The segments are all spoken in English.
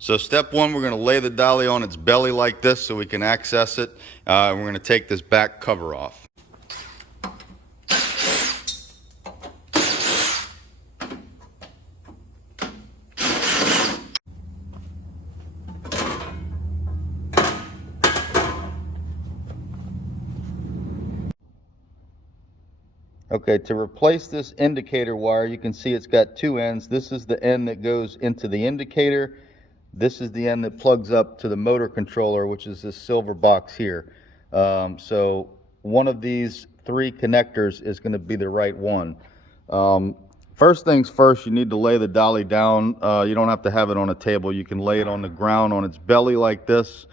So step one, we're going to lay the dolly on its belly like this so we can access it. We're going to take this back cover off. Okay, to replace this indicator wire, you can see it's got two ends. This is the end that goes into the indicator. This is the end that plugs up to the motor controller, which is this silver box here. So one of these three connectors is going to be the right one. First things first, you need to lay the dolly down. You don't have to have it on a table. You can lay it on the ground on its belly like this.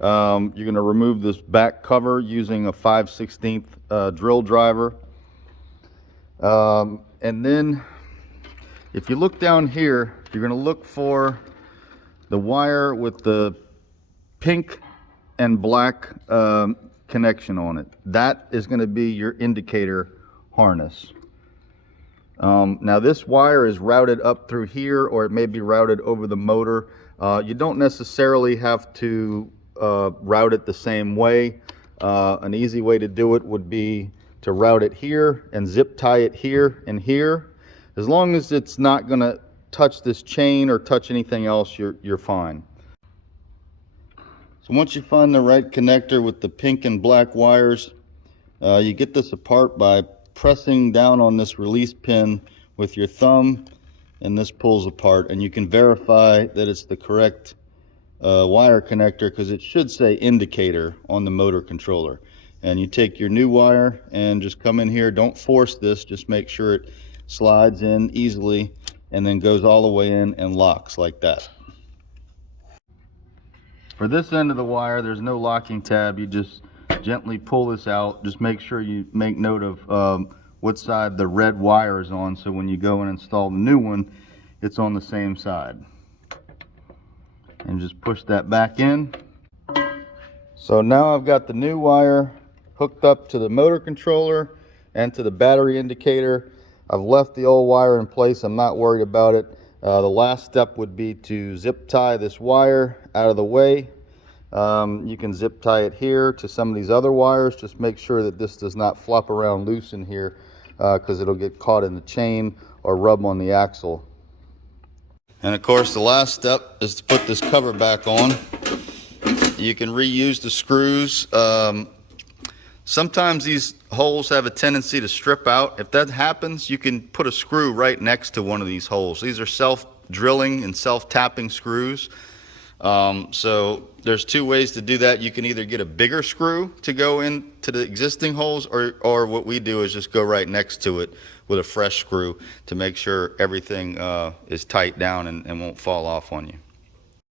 You're going to remove this back cover using a 5/16 drill driver. And then if you look down here, you're going to look for the wire with the pink and black connection on it. That is going to be your indicator harness. Now this wire is routed up through here, or it may be routed over the motor. You don't necessarily have to route it the same way. An easy way to do it would be to route it here and zip tie it here and here. As long as it's not going to touch this chain or touch anything else, you're fine. So once you find the right connector with the pink and black wires, you get this apart by pressing down on this release pin with your thumb, and this pulls apart, and you can verify that it's the correct wire connector because it should say indicator on the motor controller. And you take your new wire and just come in here. Don't force this, just make sure it slides in easily and then goes all the way in and locks like that. For this end of the wire, there's no locking tab. You just gently pull this out. Just make sure you make note of what side the red wire is on, so when you go and install the new one, it's on the same side. And just push that back in. So now I've got the new wire hooked up to the motor controller and to the battery indicator. I've left the old wire in place. I'm not worried about it. The last step would be to zip tie this wire out of the way. You can zip tie it here to some of these other wires. Just make sure that this does not flop around loose in here because it'll get caught in the chain or rub on the axle. And of course, the last step is to put this cover back on. You can reuse the screws. Sometimes these holes have a tendency to strip out. If that happens, you can put a screw right next to one of these holes. These are self-drilling and self-tapping screws. So there's two ways to do that. You can either get a bigger screw to go into the existing holes, or what we do is just go right next to it with a fresh screw to make sure everything is tight down and won't fall off on you.